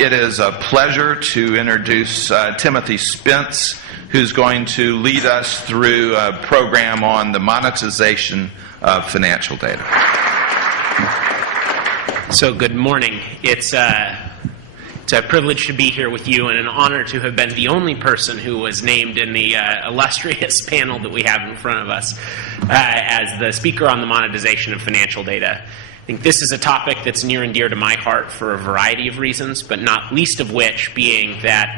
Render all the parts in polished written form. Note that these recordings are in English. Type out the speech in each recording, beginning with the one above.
It is a pleasure to introduce Timothy Spence, who's going to lead us through a program on the monetization of financial data. So good morning. It's a privilege to be here with you and an honor to have been the only person who was named in the illustrious panel that we have in front of us as the speaker on the monetization of financial data. I think this is a topic that's near and dear to my heart for a variety of reasons, but not least of which being that,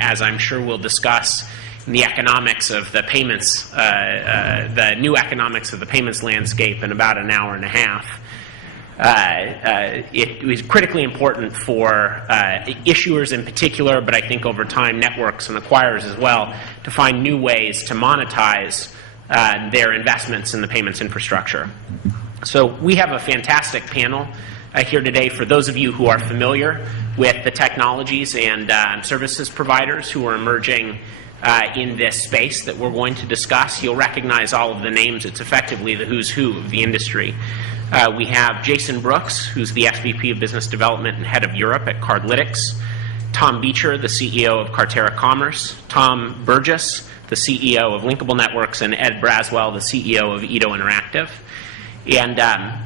as I'm sure we'll discuss, the economics of the payments, the new economics of the payments landscape in about an hour and a half. It was critically important for issuers in particular, but I think over time networks and acquirers as well, to find new ways to monetize their investments in the payments infrastructure. So we have a fantastic panel here today for those of you who are familiar with the technologies and services providers who are emerging in this space that we're going to discuss. You'll recognize all of the names. It's effectively the who's who of the industry. We have Jason Brooks, who's the SVP of Business Development and Head of Europe at Cardlytics, Tom Beecher, the CEO of Cartera Commerce, Tom Burgess, the CEO of Linkable Networks, and Ed Braswell, the CEO of edointeractive. And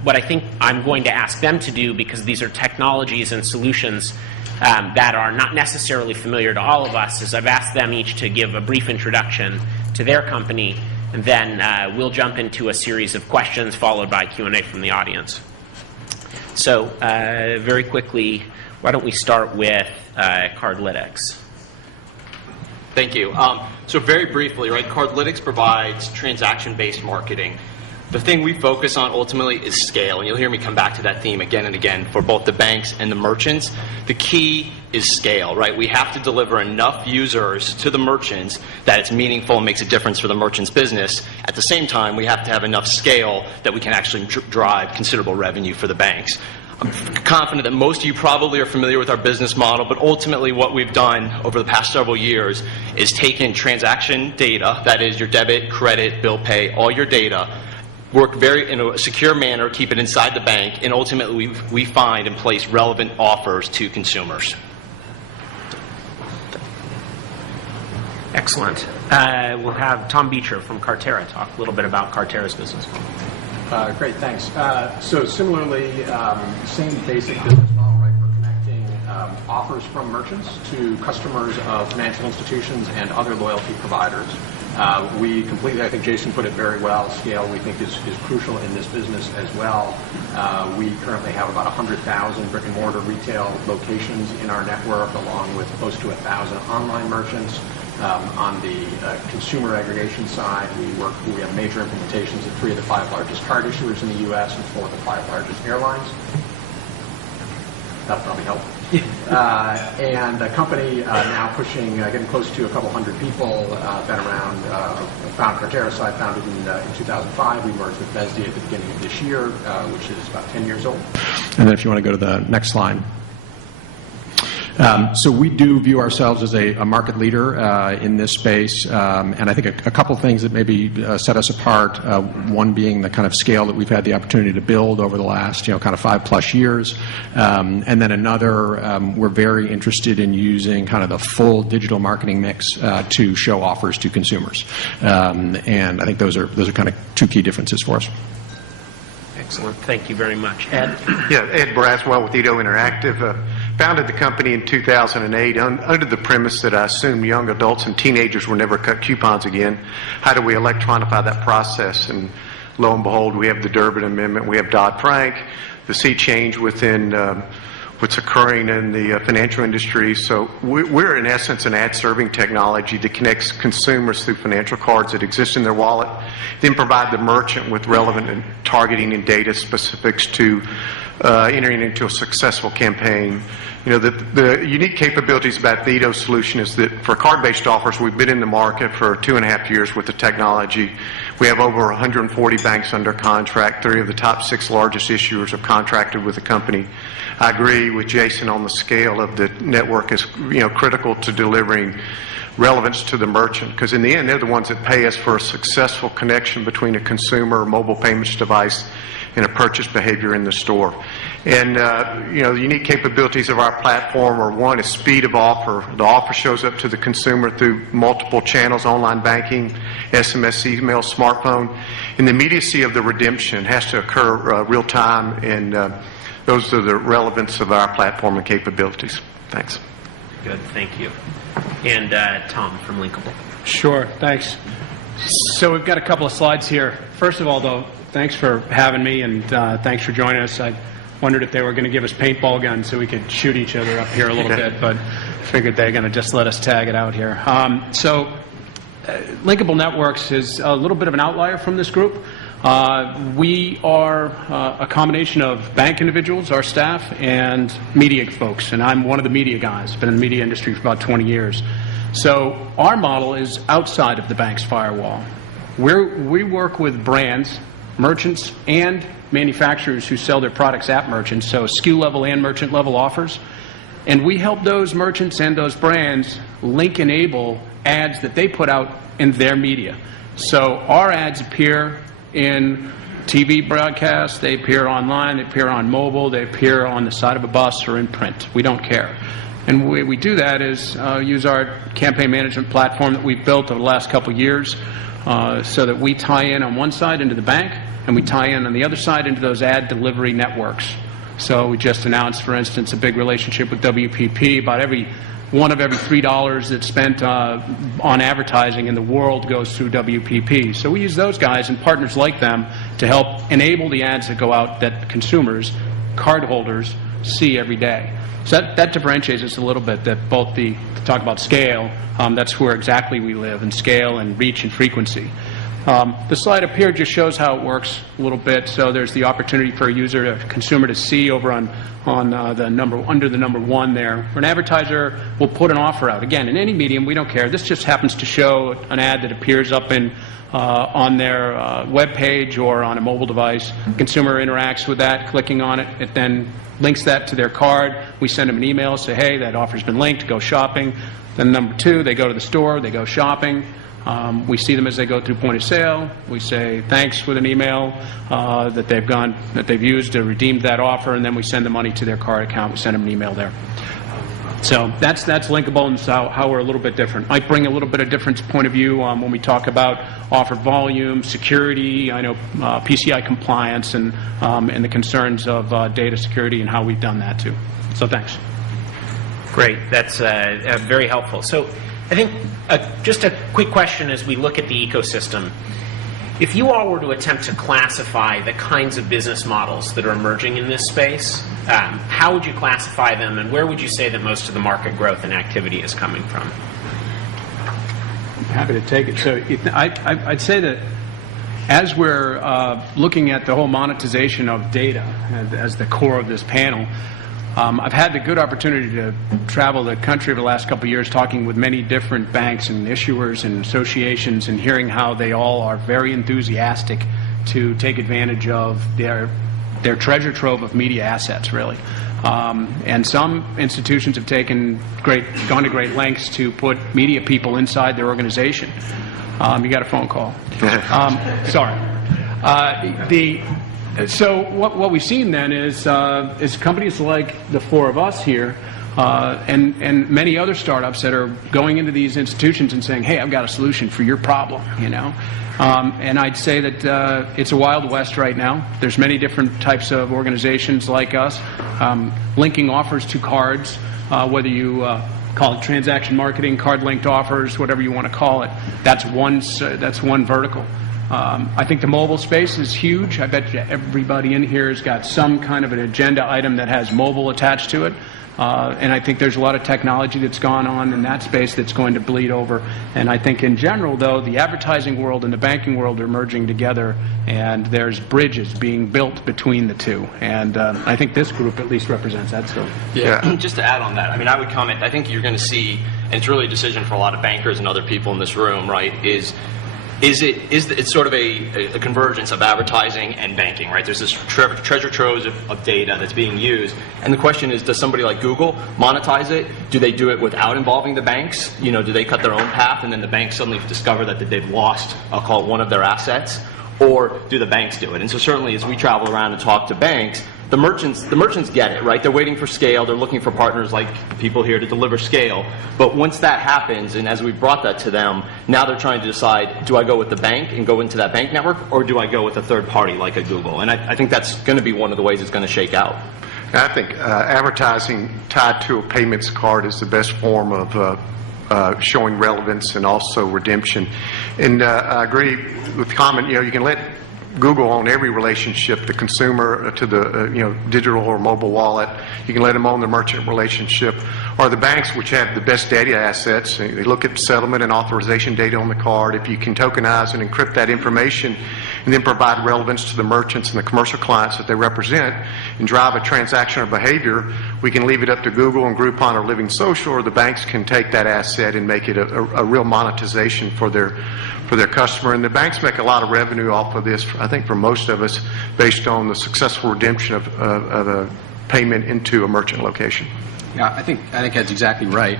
what I think I'm going to ask them to do, because these are technologies and solutions that are not necessarily familiar to all of us, is I've asked them each to give a brief introduction to their company, and then we'll jump into a series of questions followed by Q&A from the audience. So very quickly, why don't we start with Cardlytics? Thank you. So very briefly, right, Cardlytics provides transaction-based marketing. The thing we focus on ultimately is scale, and you'll hear me come back to that theme again and again for both the banks and the merchants. The key is scale, right? We have to deliver enough users to the merchants that it's meaningful and makes a difference for the merchant's business. At the same time, we have to have enough scale that we can actually drive considerable revenue for the banks. I'm confident that most of you probably are familiar with our business model, but ultimately what we've done over the past several years is taken transaction data, that is your debit, credit, bill pay, all your data, work in a secure manner, keep it inside the bank, and ultimately we find and place relevant offers to consumers. Excellent. We'll have Tom Beecher from Cartera talk a little bit about Cartera's business model. Great, thanks. So similarly, same basic business model, right? We're connecting offers from merchants to customers of financial institutions and other loyalty providers. We completely, I think Jason put it very well, scale we think is crucial in this business as well. We currently have about 100,000 brick and mortar retail locations in our network, along with close to 1,000 online merchants. On the consumer aggregation side, we have major implementations at 3 of the 5 largest card issuers in the U.S. and 4 of the 5 largest airlines. That'll probably help. And a company now pushing, getting close to a couple hundred people, been around, Cartera side founded in 2005. We merged with Vesdi at the beginning of this year, which is about 10 years old. And then if you want to go to the next slide. So we do view ourselves as a market leader in this space, and I think a couple things that maybe set us apart, one being the kind of scale that we've had the opportunity to build over the last, kind of 5+ years, and then another, we're very interested in using kind of the full digital marketing mix to show offers to consumers, and I think those are kind of 2 key differences for us. Excellent. Thank you very much. Ed? Yeah, Ed Braswell with edointeractive. Founded the company in 2008 under the premise that I assumed young adults and teenagers would never cut coupons again. How do we electronify that process? And lo and behold, we have the Durbin Amendment, we have Dodd-Frank, the sea change within what's occurring in the financial industry. So we're in essence an ad-serving technology that connects consumers through financial cards that exist in their wallet, then provide the merchant with relevant and targeting and data specifics to entering into a successful campaign. The unique capabilities about the Edo solution is that for card-based offers, we've been in the market for 2.5 years with the technology. We have over 140 banks under contract. 3 of the top 6 largest issuers have contracted with the company. I agree with Jason on the scale of the network is critical to delivering relevance to the merchant, because in the end, they're the ones that pay us for a successful connection between a consumer or mobile payments device and a purchase behavior in the store. And, the unique capabilities of our platform are, one, is speed of offer. The offer shows up to the consumer through multiple channels, online banking, SMS, email, smartphone. And the immediacy of the redemption has to occur real time, and those are the relevance of our platform and capabilities. Thanks. Good, thank you. And Tom from Linkable. Sure, thanks. So we've got a couple of slides here. First of all, though, thanks for having me, and thanks for joining us. I wondered if they were going to give us paintball guns so we could shoot each other up here a little bit, but figured they're going to just let us tag it out here. Linkable Networks is a little bit of an outlier from this group. We are a combination of bank individuals, our staff, and media folks, and I'm one of the media guys. Been in the media industry for about 20 years. So our model is outside of the bank's firewall. We work with brands, merchants, and manufacturers who sell their products at merchants, so SKU level and merchant level offers. And we help those merchants and those brands link enable ads that they put out in their media. So our ads appear in TV broadcasts, they appear online, they appear on mobile, they appear on the side of a bus or in print. We don't care. And the way we do that is use our campaign management platform that we've built over the last couple of years so that we tie in on one side into the bank and we tie in on the other side into those ad delivery networks. So we just announced, for instance, a big relationship with WPP. About every $3 that's spent on advertising in the world goes through WPP. So we use those guys and partners like them to help enable the ads that go out that consumers, cardholders, see every day. So that differentiates us a little bit, that both to talk about scale, that's where exactly we live, and scale and reach and frequency. The slide up here just shows how it works a little bit. So there's the opportunity for a consumer to see over on the number, under the number 1 there. An advertiser will put an offer out. Again, in any medium, we don't care. This just happens to show an ad that appears up on their web page or on a mobile device. The consumer interacts with that, clicking on it. It then links that to their card. We send them an email, say, hey, that offer's been linked, go shopping. Then number 2, they go to the store, they go shopping. We see them as they go through point of sale. We say thanks with an email that they've used to redeem that offer, and then we send the money to their card account. We send them an email there. So that's Linkable, and so how we're a little bit different. Might bring a little bit of different point of view when we talk about offer volume, security, I know PCI compliance, and the concerns of data security and how we've done that too. So thanks. Great, that's very helpful. So I think just a quick question as we look at the ecosystem. If you all were to attempt to classify the kinds of business models that are emerging in this space, how would you classify them, and where would you say that most of the market growth and activity is coming from? I'm happy to take it. So I'd say that as we're looking at the whole monetization of data as the core of this panel, I've had the good opportunity to travel the country over the last couple of years talking with many different banks and issuers and associations and hearing how they all are very enthusiastic to take advantage of their treasure trove of media assets, really. And some institutions have gone to great lengths to put media people inside their organization. You got a phone call. Sorry. So what we've seen then is companies like the 4 of us here and many other startups that are going into these institutions and saying, hey, I've got a solution for your problem, And I'd say that it's a Wild West right now. There's many different types of organizations like us linking offers to cards, whether you call it transaction marketing, card-linked offers, whatever you want to call it. That's one vertical. I think the mobile space is huge. I bet you everybody in here has got some kind of an agenda item that has mobile attached to it. And I think there's a lot of technology that's gone on in that space that's going to bleed over. And I think in general, though, the advertising world and the banking world are merging together, and there's bridges being built between the two. And I think this group at least represents that story. Yeah. Just to add on that, I would comment, I think you're going to see, and it's really a decision for a lot of bankers and other people in this room, right, it's sort of a convergence of advertising and banking, right? There's this treasure trove of data that's being used, and the question is, does somebody like Google monetize it? Do they do it without involving the banks? Do they cut their own path, and then the banks suddenly discover that they've lost, I'll call it, one of their assets? Or do the banks do it? And so certainly as we travel around and talk to banks, the merchants get it, right? They're waiting for scale. They're looking for partners like the people here to deliver scale. But once that happens, and as we brought that to them, now they're trying to decide, do I go with the bank and go into that bank network, or do I go with a third party like a Google? And I think that's going to be one of the ways it's going to shake out. I think advertising tied to a payments card is the best form of showing relevance and also redemption. And I agree with the comment, you can let Google own every relationship, the consumer to the digital or mobile wallet. You can let them own the merchant relationship, or the banks, which have the best data assets. They look at settlement and authorization data on the card. If you can tokenize and encrypt that information and then provide relevance to the merchants and the commercial clients that they represent and drive a transaction or behavior, we can leave it up to Google and Groupon or Living Social, or the banks can take that asset and make it a real monetization for their customer. And the banks make a lot of revenue off of this, I think, for most of us, based on the successful redemption of a payment into a merchant location. Yeah, I think that's exactly right.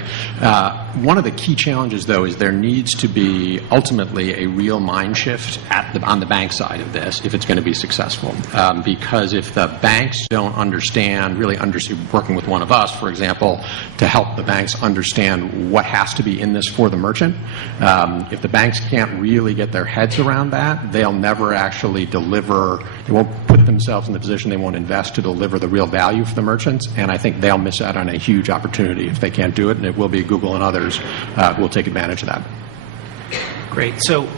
One of the key challenges, though, is there needs to be ultimately a real mind shift on the bank side of this if it's going to be successful. Because if the banks don't really understand, working with one of us, for example, to help the banks understand what has to be in this for the merchant, if the banks can't really get their heads around that, they'll never actually deliver. They won't put themselves in the position, they won't invest to deliver the real value for the merchants, and I think they'll miss out on a huge opportunity if they can't do it, and it will be Google and others who will take advantage of that. Great. So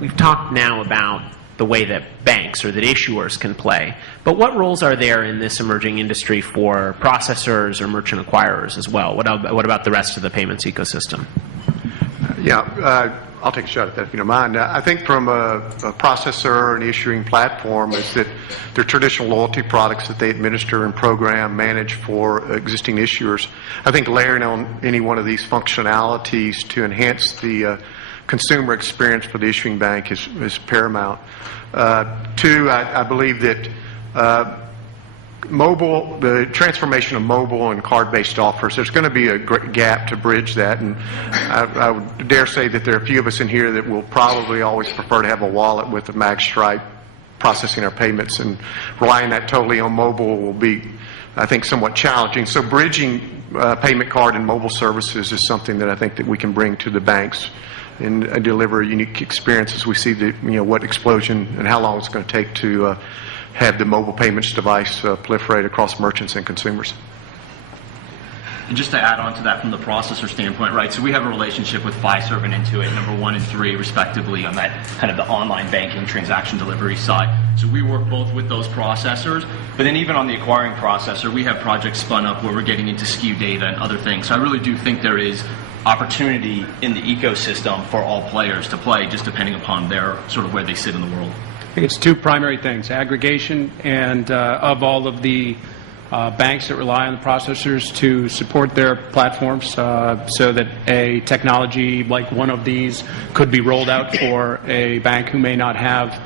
we've talked now about the way that banks or that issuers can play, but what roles are there in this emerging industry for processors or merchant acquirers as well? What about the rest of the payments ecosystem? I'll take a shot at that if you don't mind. I think from a processor and issuing platform is that their traditional loyalty products that they administer and program, manage for existing issuers. I think layering on any one of these functionalities to enhance the consumer experience for the issuing bank is paramount. Two, I believe that the transformation of mobile and card-based offers, there's going to be a great gap to bridge that, and I would dare say that there are a few of us in here that will probably always prefer to have a wallet with a mag stripe processing our payments, and relying that totally on mobile will be, I think, somewhat challenging. So bridging payment card and mobile services is something that I think that we can bring to the banks and deliver a unique experience as we see what explosion and how long it's going to take to have the mobile payments device proliferate across merchants and consumers. And just to add on to that from the processor standpoint, right, so we have a relationship with Fiserv and Intuit, number 1 and 3, respectively, on that kind of the online banking transaction delivery side. So we work both with those processors, but then even on the acquiring processor, we have projects spun up where we're getting into SKU data and other things. So I really do think there is opportunity in the ecosystem for all players to play, just depending upon their sort of where they sit in the world. I think it's two primary things: aggregation and of all of the banks that rely on the processors to support their platforms, so that a technology like one of these could be rolled out for a bank who may not have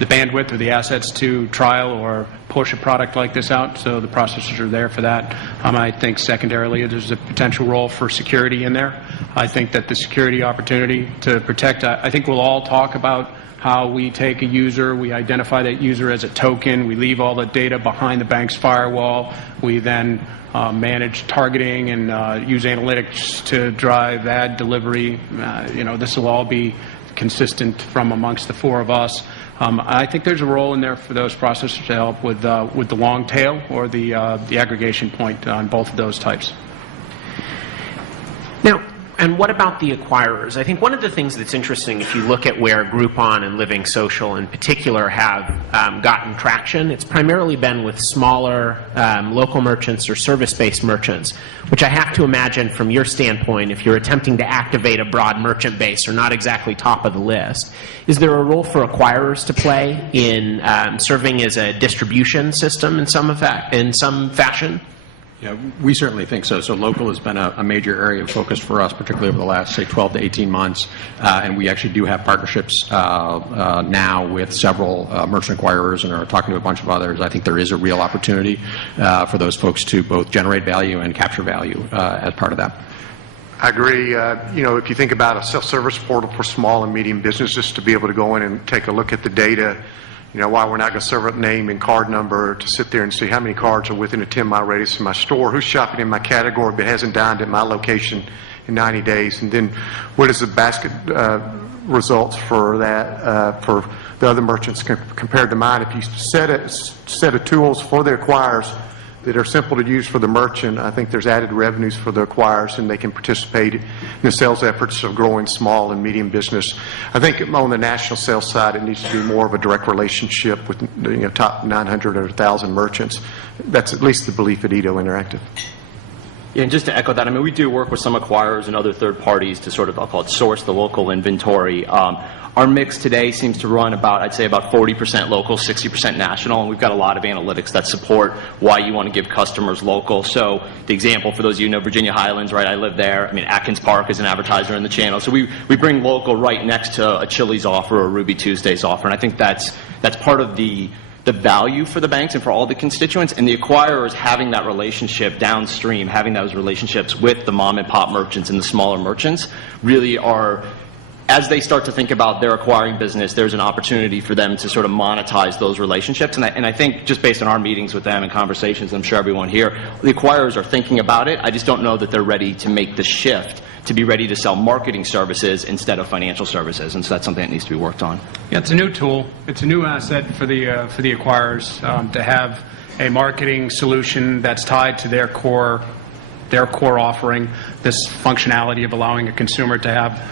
the bandwidth or the assets to trial or push a product like this out. So the processors are there for that. I think secondarily there's a potential role for security in there. I think that the security opportunity to protect, I think we'll all talk about how we take a user, we identify that user as a token, we leave all the data behind the bank's firewall, we then manage targeting and use analytics to drive ad delivery. This will all be consistent from amongst the four of us. I think there's a role in there for those processors to help with the long tail or the aggregation point on both of those types. Now, and what about the acquirers? I think one of the things that's interesting, if you look at where Groupon and Living Social in particular have gotten traction, it's primarily been with smaller local merchants or service-based merchants, which I have to imagine from your standpoint, if you're attempting to activate a broad merchant base, are not exactly top of the list. Is there a role for acquirers to play in serving as a distribution system in some fashion? Yeah, we certainly think so. So local has been a major area of focus for us, particularly over the last, say, 12 to 18 months. And we actually do have partnerships now with several merchant acquirers and are talking to a bunch of others. I think there is a real opportunity for those folks to both generate value and capture value as part of that. I agree. If you think about a self-service portal for small and medium businesses to be able to go in and take a look at the data why we're not going to serve up name and card number to sit there and see how many cards are within a 10-mile radius of my store, who's shopping in my category but hasn't dined at my location in 90 days, and then what is the basket results for that for the other merchants compared to mine. If you set a set of tools for the acquirers that are simple to use for the merchant, I think there's added revenues for the acquirers, and they can participate in the sales efforts of growing small and medium business. I think on the national sales side, it needs to be more of a direct relationship with top 900 or 1,000 merchants. That's at least the belief at Edo Interactive. Yeah, and just to echo that, I mean, we do work with some acquirers and other third parties to sort of, I'll call it, source the local inventory. Our mix today seems to run about, I'd say, about 40% local, 60% national, and we've got a lot of analytics that support why you want to give customers local. So the example, for those of you who know Virginia Highlands, right, I live there. I mean, Atkins Park is an advertiser in the channel. So we bring local right next to a Chili's offer or a Ruby Tuesdays offer, and I think that's part of the value for the banks and for all the constituents, and the acquirers having that relationship downstream, having those relationships with the mom and pop merchants and the smaller merchants really are, as they start to think about their acquiring business, there's an opportunity for them to sort of monetize those relationships. And I think just based on our meetings with them and conversations, I'm sure everyone here, the acquirers are thinking about it. I just don't know that they're ready to make the shift to be ready to sell marketing services instead of financial services, and so that's something that needs to be worked on. Yeah, it's a new tool. It's a new asset for the acquirers to have a marketing solution that's tied to their core offering. This functionality of allowing a consumer to have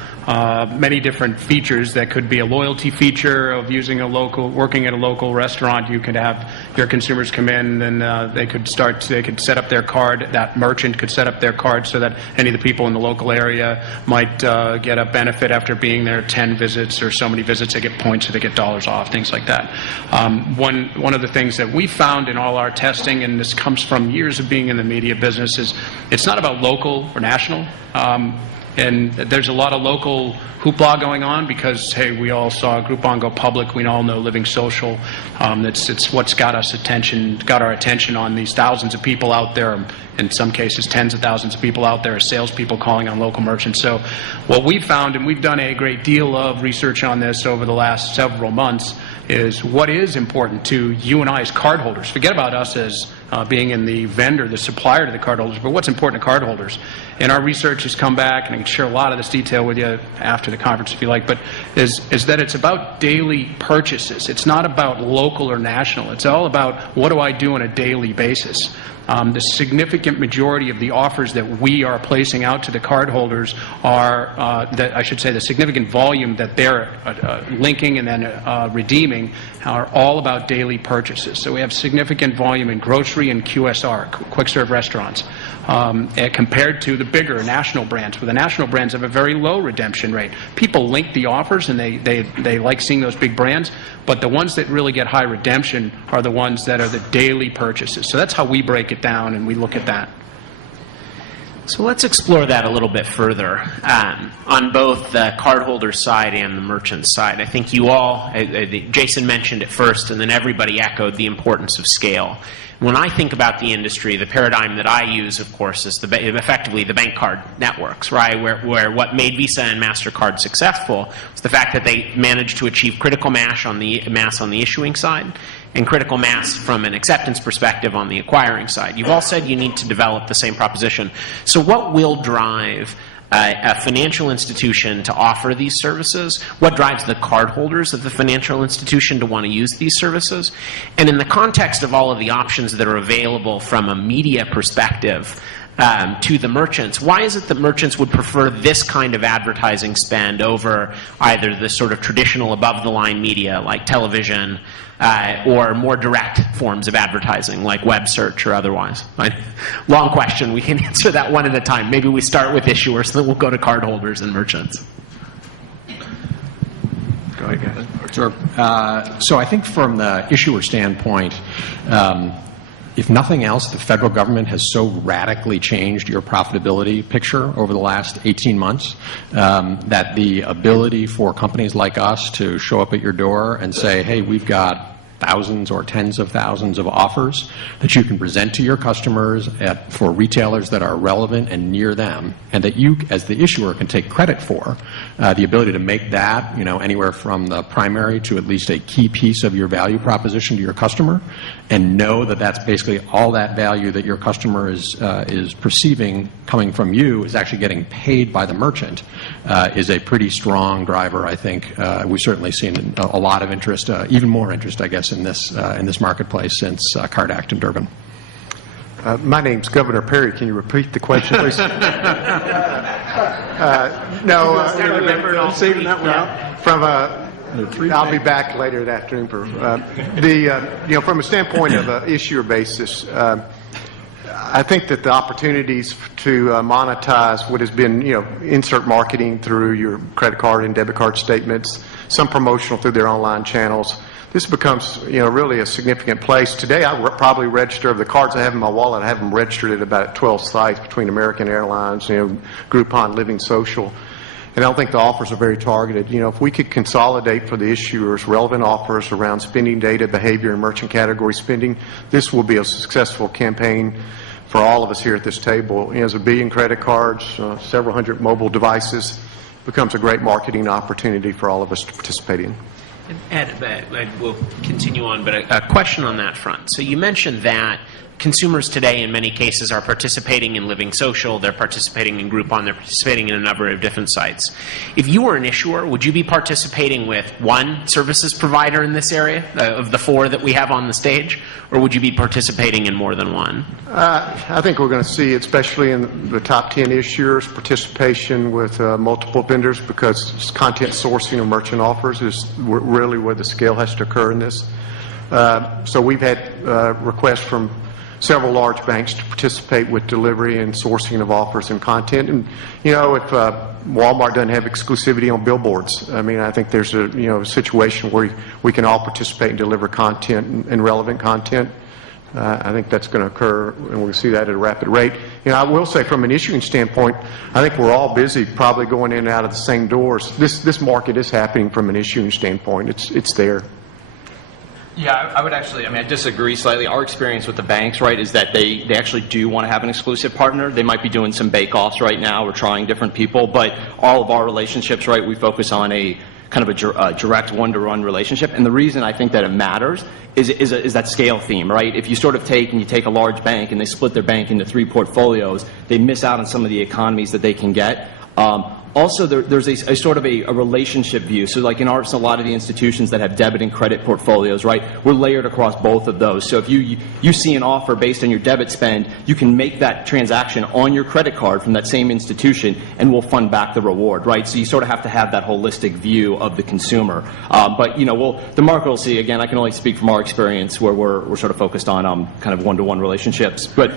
many different features that could be a loyalty feature of working at a local restaurant. You could have your consumers come in and they could set up their card. That merchant could set up their card so that any of the people in the local area might get a benefit after being there 10 visits or so many visits. They get points or they get dollars off, things like that. One of the things that we found in all our testing, and this comes from years of being in the media business, is it's not about local or national. And there's a lot of local hoopla going on because, hey, we all saw Groupon go public. We all know Living Social. It's what's got our attention on these thousands of people out there, in some cases tens of thousands of people out there as salespeople calling on local merchants. So what we found, and we've done a great deal of research on this over the last several months, is what is important to you and I as cardholders. Forget about us as being in the vendor, the supplier to the cardholders, but what's important to cardholders. And our research has come back, and I can share a lot of this detail with you after the conference if you like, but is that it's about daily purchases. It's not about local or national. It's all about what do I do on a daily basis. The significant majority of the offers that we are placing out to the cardholders are, the significant volume that they're linking and then redeeming are all about daily purchases. So we have significant volume in grocery and QSR, quick serve restaurants, compared to the bigger national brands, where the national brands have a very low redemption rate. People link the offers and they like seeing those big brands, but the ones that really get high redemption are the ones that are the daily purchases. So that's how we break it down, and we look at that. So let's explore that a little bit further on both the cardholder side and the merchant side. I think you all, Jason mentioned it first, and then everybody echoed the importance of scale. When I think about the industry, the paradigm that I use, of course, is effectively the bank card networks, right? Where what made Visa and MasterCard successful was the fact that they managed to achieve critical mass on the issuing side and critical mass from an acceptance perspective on the acquiring side. You've all said you need to develop the same proposition. So what will drive a financial institution to offer these services? What drives the cardholders of the financial institution to want to use these services? And in the context of all of the options that are available from a media perspective to the merchants, why is it that merchants would prefer this kind of advertising spend over either the sort of traditional above-the-line media like television or more direct forms of advertising like web search or otherwise? Right? Long question. We can answer that one at a time. Maybe we start with issuers, then we'll go to cardholders and merchants. Go ahead. Sure. So I think from the issuer standpoint, if nothing else, the federal government has so radically changed your profitability picture over the last 18 months that the ability for companies like us to show up at your door and say, hey, we've got thousands or tens of thousands of offers that you can present to your customers for retailers that are relevant and near them, and that you, as the issuer, can take credit for, the ability to make that, anywhere from the primary to at least a key piece of your value proposition to your customer, and know that that's basically all that value that your customer is perceiving coming from you is actually getting paid by the merchant, is a pretty strong driver. I think we've certainly seen a lot of interest, even more interest, I guess, in this marketplace since Card Act in Durbin. My name's Governor Perry. Can you repeat the question, please? I'm saving that one out. I'll be back later that afternoon. From a standpoint of an issuer basis, I think that the opportunities to monetize what has been, insert marketing through your credit card and debit card statements, some promotional through their online channels. This becomes, really a significant place. Today, I probably register of the cards I have in my wallet. I have them registered at about 12 sites between American Airlines, Groupon, Living Social. And I don't think the offers are very targeted. If we could consolidate for the issuers relevant offers around spending data, behavior, and merchant category spending, this will be a successful campaign for all of us here at this table. As 1 billion credit cards, several hundred mobile devices, becomes a great marketing opportunity for all of us to participate in. Ed, we'll continue on, but a question on that front. So you mentioned that consumers today in many cases are participating in Living Social, they're participating in Groupon, they're participating in a number of different sites. If you were an issuer, would you be participating with one services provider in this area, of the 4 that we have on the stage, or would you be participating in more than one? I think we're going to see, especially in the top 10 issuers, participation with multiple vendors, because content sourcing of merchant offers is really where the scale has to occur in this. So we've had requests from several large banks to participate with delivery and sourcing of offers and content. And, if Walmart doesn't have exclusivity on billboards, I think there's a situation where we can all participate and deliver content and relevant content. I think that's going to occur, and we'll see that at a rapid rate. I will say from an issuing standpoint, I think we're all busy probably going in and out of the same doors. This market is happening from an issuing standpoint. It's there. Yeah, I would actually, I disagree slightly. Our experience with the banks, right, is that they actually do want to have an exclusive partner. They might be doing some bake-offs right now or trying different people, but all of our relationships, right, we focus on a kind of a direct one-to-one relationship. And the reason I think that it matters is that scale theme, right? If you sort of take a large bank and they split their bank into 3 portfolios, they miss out on some of the economies that they can get. Also, there's a sort of a relationship view. So like in ours, a lot of the institutions that have debit and credit portfolios, right, we're layered across both of those. So if you see an offer based on your debit spend, you can make that transaction on your credit card from that same institution, and we'll fund back the reward, right? So you sort of have to have that holistic view of the consumer. But, the market will see. Again, I can only speak from our experience where we're sort of focused on kind of one-to-one relationships. But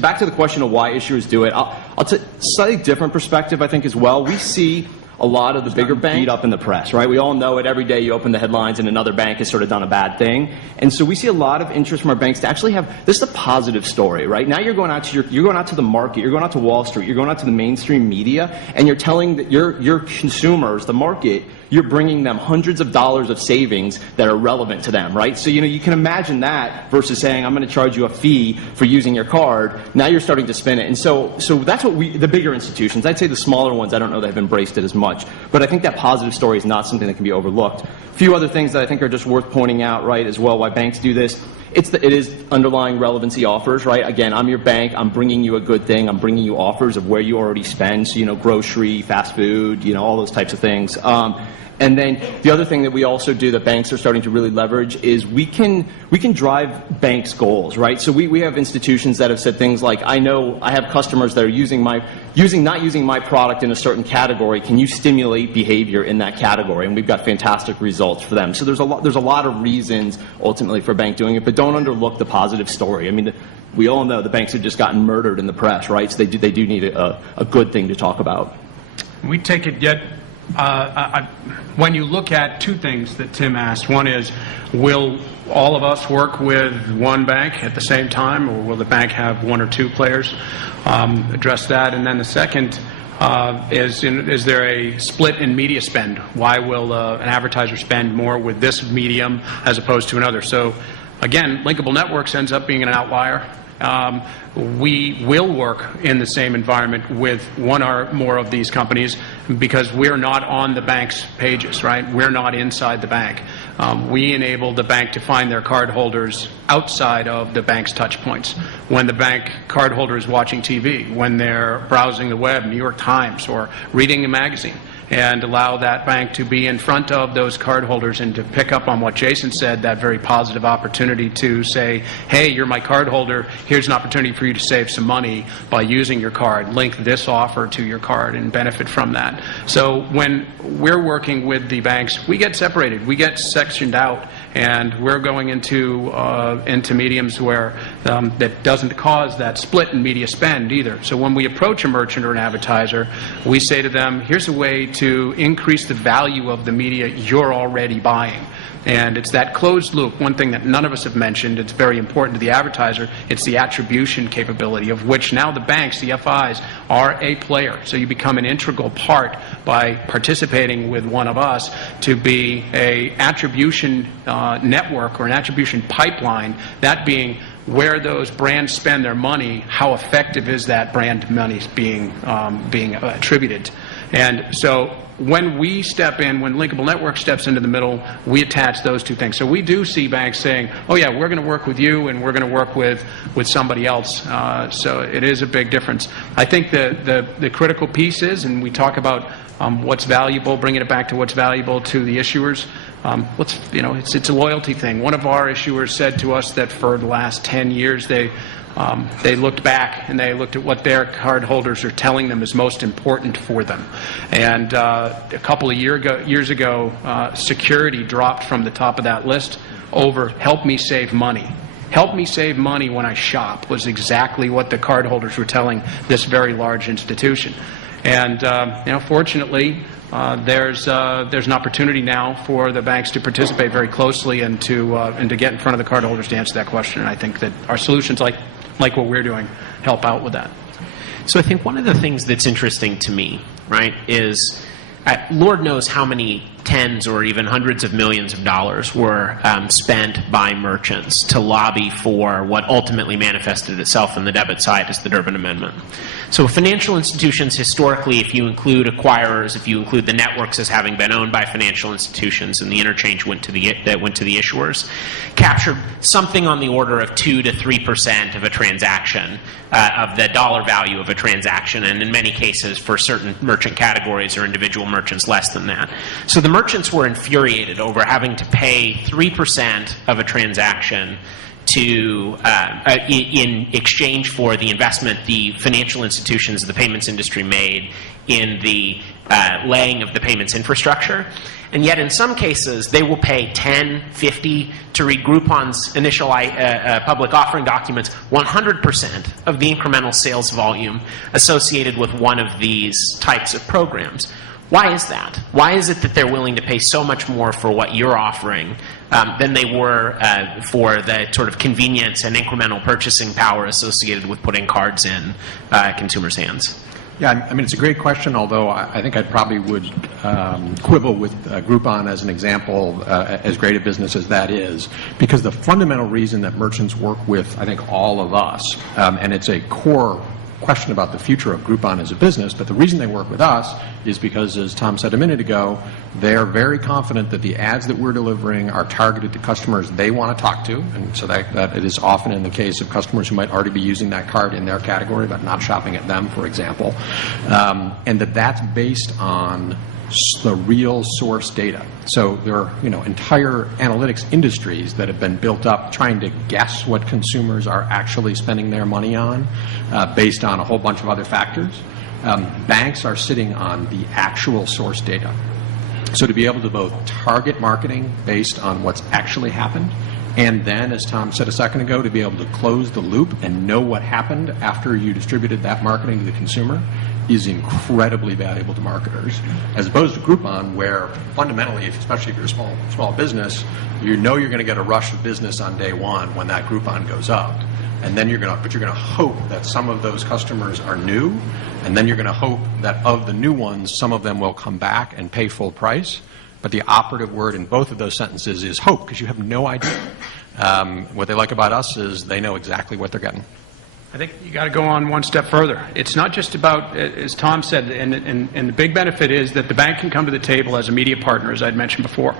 back to the question of why issuers do it, I'll take a slightly different perspective, I think, as well. We see a lot of the bigger banks beat up in the press, right? We all know it. Every day you open the headlines and another bank has sort of done a bad thing. And so we see a lot of interest from our banks to actually have this is a positive story, right? Now you're going out to the market, you're going out to Wall Street, you're going out to the mainstream media, and you're telling that your consumers, the market, you're bringing them hundreds of dollars of savings that are relevant to them, right? So, you can imagine that versus saying, I'm going to charge you a fee for using your card. Now you're starting to spin it. And so that's what the bigger institutions, I'd say the smaller ones, I don't know that have embraced it as much. But I think that positive story is not something that can be overlooked. A few other things that I think are just worth pointing out, right, as well, why banks do this. It is underlying relevancy offers, right? Again, I'm your bank. I'm bringing you a good thing. I'm bringing you offers of where you already spend. So, grocery, fast food, all those types of things. And then the other thing that we also do that banks are starting to really leverage is we can drive banks' goals, right? So we have institutions that have said things like, I know I have customers that are not using my product in a certain category. Can you stimulate behavior in that category? And we've got fantastic results for them. So there's a lot of reasons ultimately for a bank doing it, but don't underlook the positive story. We all know the banks have just gotten murdered in the press, right? So they do need a good thing to talk about. We take it yet. When you look at 2 things that Tim asked, one is, will all of us work with one bank at the same time, or will the bank have 1 or 2 players? Address that. And then the second is there a split in media spend? Why will an advertiser spend more with this medium as opposed to another? So, again, linkable networks ends up being an outlier. We will work in the same environment with 1 or more of these companies, because we're not on the bank's pages, right? We're not inside the bank. We enable the bank to find their cardholders outside of the bank's touch points. When the bank cardholder is watching TV, when they're browsing the web, New York Times, or reading a magazine, and allow that bank to be in front of those cardholders and to pick up on what Jason said, that very positive opportunity to say, hey, you're my cardholder, here's an opportunity for you to save some money by using your card, link this offer to your card and benefit from that. So when we're working with the banks, we get separated, we get sectioned out, and we're going into mediums where that doesn't cause that split in media spend either. So when we approach a merchant or an advertiser, we say to them, here's a way to increase the value of the media you're already buying. And it's that closed loop, one thing that none of us have mentioned, it's very important to the advertiser, it's the attribution capability, of which now the banks, the FIs, are a player. So you become an integral part by participating with one of us to be a attribution network or an attribution pipeline, that being where those brands spend their money, how effective is that brand money being attributed. And so when we step in, when Linkable Network steps into the middle, we attach those two things. So we do see banks saying, oh yeah, we're going to work with you and we're going to work with somebody else. So it is a big difference. I think the critical piece is, and we talk about what's valuable, bringing it back to what's valuable to the issuers. It's a loyalty thing. One of our issuers said to us that for the last 10 years they looked back and they looked at what their cardholders are telling them is most important for them. And a couple of years ago, security dropped from the top of that list over help me save money. Help me save money when I shop was exactly what the cardholders were telling this very large institution. And fortunately, there's an opportunity now for the banks to participate very closely and to get in front of the cardholders to answer that question. And I think that our solutions, like what we're doing, help out with that. So I think one of the things that's interesting to me, right, is Lord knows how many tens or even hundreds of millions of dollars were spent by merchants to lobby for what ultimately manifested itself in the debit side as the Durbin Amendment. So financial institutions historically, if you include acquirers, if you include the networks as having been owned by financial institutions and the interchange went to the issuers, captured something on the order of 2 to 3% of a transaction, of the dollar value of a transaction, and in many cases for certain merchant categories or individual merchants less than that. So the merchants were infuriated over having to pay 3% of a transaction to in exchange for the investment the financial institutions, the payments industry made in the laying of the payments infrastructure. And yet in some cases they will pay 10, 50, to read Groupon's initial public offering documents, 100% of the incremental sales volume associated with one of these types of programs. Why is that? Why is it that they're willing to pay so much more for what you're offering than they were for the sort of convenience and incremental purchasing power associated with putting cards in consumers' hands? Yeah, I mean, it's a great question, although I think I probably would quibble with Groupon as an example, as great a business as that is, because the fundamental reason that merchants work with, I think, all of us, and it's a core question about the future of Groupon as a business, but the reason they work with us is because, as Tom said a minute ago, they're very confident that the ads that we're delivering are targeted to customers they want to talk to, and so that it is often in the case of customers who might already be using that card in their category but not shopping at them, for example, and that's based on the real source data. So there are, entire analytics industries that have been built up trying to guess what consumers are actually spending their money on based on a whole bunch of other factors. Banks are sitting on the actual source data. So to be able to both target marketing based on what's actually happened, and then, as Tom said a second ago, to be able to close the loop and know what happened after you distributed that marketing to the consumer is incredibly valuable to marketers, as opposed to Groupon, where fundamentally, especially if you're a small business, you're going to get a rush of business on day one when that Groupon goes up, and then you're going to hope that some of those customers are new, and then you're going to hope that of the new ones, some of them will come back and pay full price. But the operative word in both of those sentences is hope, because you have no idea. What they like about us is they know exactly what they're getting. I think you got to go on one step further. It's not just about, as Tom said, and the big benefit is that the bank can come to the table as a media partner, as I'd mentioned before,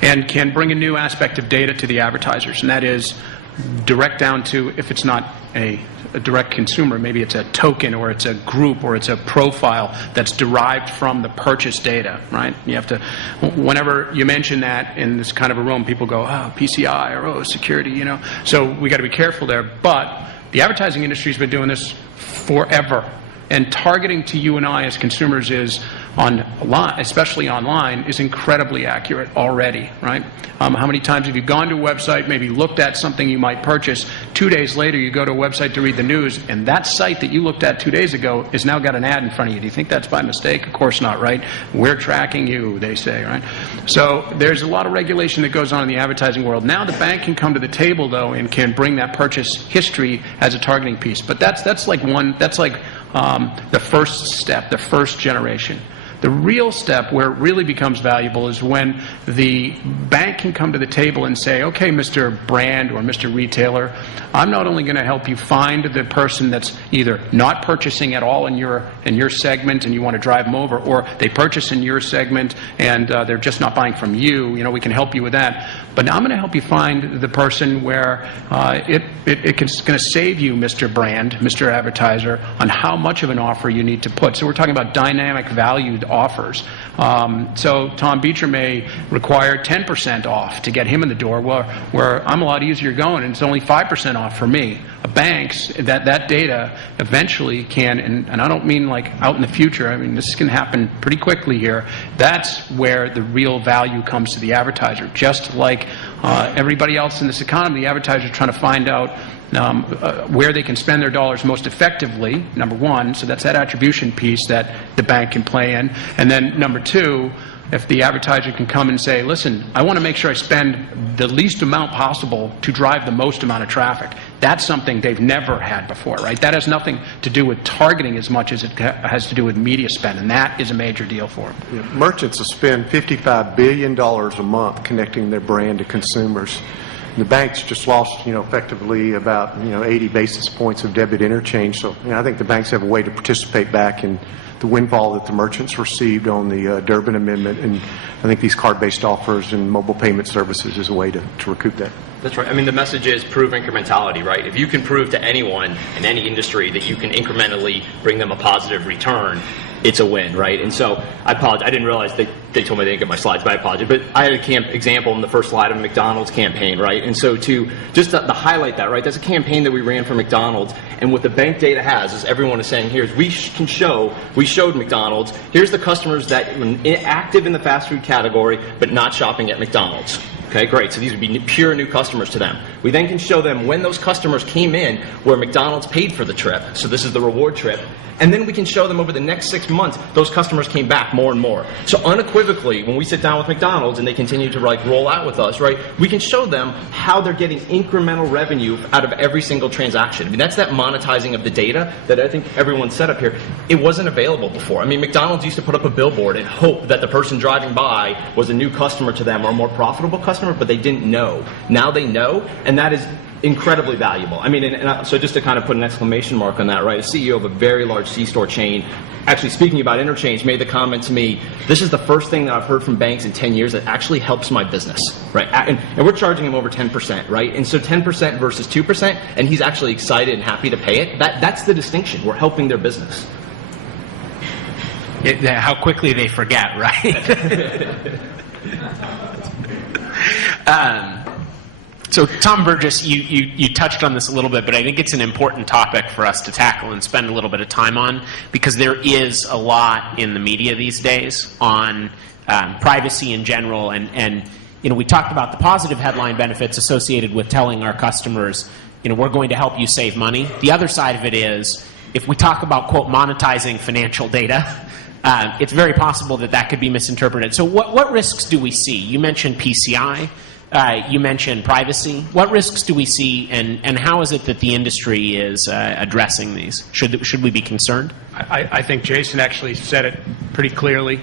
and can bring a new aspect of data to the advertisers, and that is direct down to, if it's not a direct consumer, maybe it's a token or it's a group or it's a profile that's derived from the purchase data, right? You have to, whenever you mention that in this kind of a room, people go, oh, PCI or oh, security, you know. So we got to be careful there. But the advertising industry has been doing this forever. And targeting to you and I as consumers is online, especially online, is incredibly accurate already, right? How many times have you gone to a website, maybe looked at something you might purchase, 2 days later you go to a website to read the news, and that site that you looked at 2 days ago has now got an ad in front of you. Do you think that's by mistake? Of course not, right? We're tracking you, they say, right? So there's a lot of regulation that goes on in the advertising world. Now the bank can come to the table, though, and can bring that purchase history as a targeting piece. But that's like the first step, the first generation. The real step where it really becomes valuable is when the bank can come to the table and say, okay, Mr. Brand or Mr. Retailer, I'm not only going to help you find the person that's either not purchasing at all in your segment and you want to drive them over, or they purchase in your segment and they're just not buying from you. You know, we can help you with that. But now I'm going to help you find the person where it's going to save you, Mr. Brand, Mr. Advertiser, on how much of an offer you need to put. So we're talking about dynamic valued offers. So Tom Beecher may require 10% off to get him in the door, where I'm a lot easier going, and it's only 5% off for me. Banks, that data eventually can, and I don't mean like out in the future, I mean this can happen pretty quickly here. That's where the real value comes to the advertiser. Just like everybody else in this economy, the advertiser is trying to find out where they can spend their dollars most effectively, number one, so that's that attribution piece that the bank can play in. And then number two, if the advertiser can come and say, listen, I want to make sure I spend the least amount possible to drive the most amount of traffic. That's something they've never had before, right? That has nothing to do with targeting as much as it has to do with media spend, and that is a major deal for them. Yeah, merchants will spend $55 billion a month connecting their brand to consumers. The banks just lost, effectively about, 80 basis points of debit interchange. So, I think the banks have a way to participate back in the windfall that the merchants received on the Durbin Amendment, and I think these card-based offers and mobile payment services is a way to recoup that. That's right. I mean, the message is prove incrementality, right? If you can prove to anyone in any industry that you can incrementally bring them a positive return, it's a win, right? And so I apologize. I didn't realize they told me they didn't get my slides, but I apologize. But I had a example in the first slide of a McDonald's campaign, right? And so to highlight that, right, that's a campaign that we ran for McDonald's. And what the bank data has, as everyone is saying here, is we showed McDonald's, here's the customers that were active in the fast food category, but not shopping at McDonald's. Okay, great. So these would be pure new customers to them. We then can show them when those customers came in where McDonald's paid for the trip. So this is the reward trip. And then we can show them over the next 6 months, those customers came back more and more. So unequivocally, when we sit down with McDonald's and they continue to roll out with us, right, we can show them how they're getting incremental revenue out of every single transaction. I mean, that's that monetizing of the data that I think everyone set up here. It wasn't available before. I mean, McDonald's used to put up a billboard and hope that the person driving by was a new customer to them or a more profitable customer, but they didn't know. Now they know, and that is incredibly valuable. I mean, so just to kind of put an exclamation mark on that, right, a CEO of a very large C-store chain, actually speaking about interchange, made the comment to me, this is the first thing that I've heard from banks in 10 years that actually helps my business, right? And we're charging him over 10%, right? And so 10% versus 2%, and he's actually excited and happy to pay it. That's the distinction. We're helping their business. How quickly they forget, right? So, Tom Burgess, you touched on this a little bit, but I think it's an important topic for us to tackle and spend a little bit of time on, because there is a lot in the media these days on privacy in general, and we talked about the positive headline benefits associated with telling our customers, we're going to help you save money. The other side of it is, if we talk about, quote, monetizing financial data, it's very possible that could be misinterpreted. So what risks do we see? You mentioned PCI. You mentioned privacy. What risks do we see, and how is it that the industry is addressing these? Should we be concerned? I think Jason actually said it pretty clearly.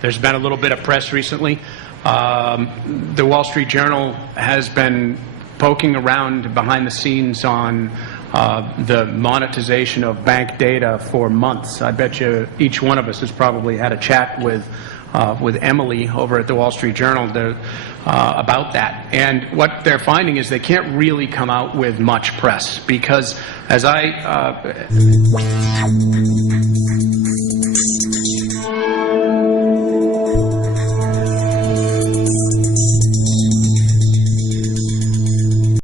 There's been a little bit of press recently. The Wall Street Journal has been poking around behind the scenes on the monetization of bank data for months. I bet you each one of us has probably had a chat with Emily over at the Wall Street Journal about that. And what they're finding is they can't really come out with much press because, as I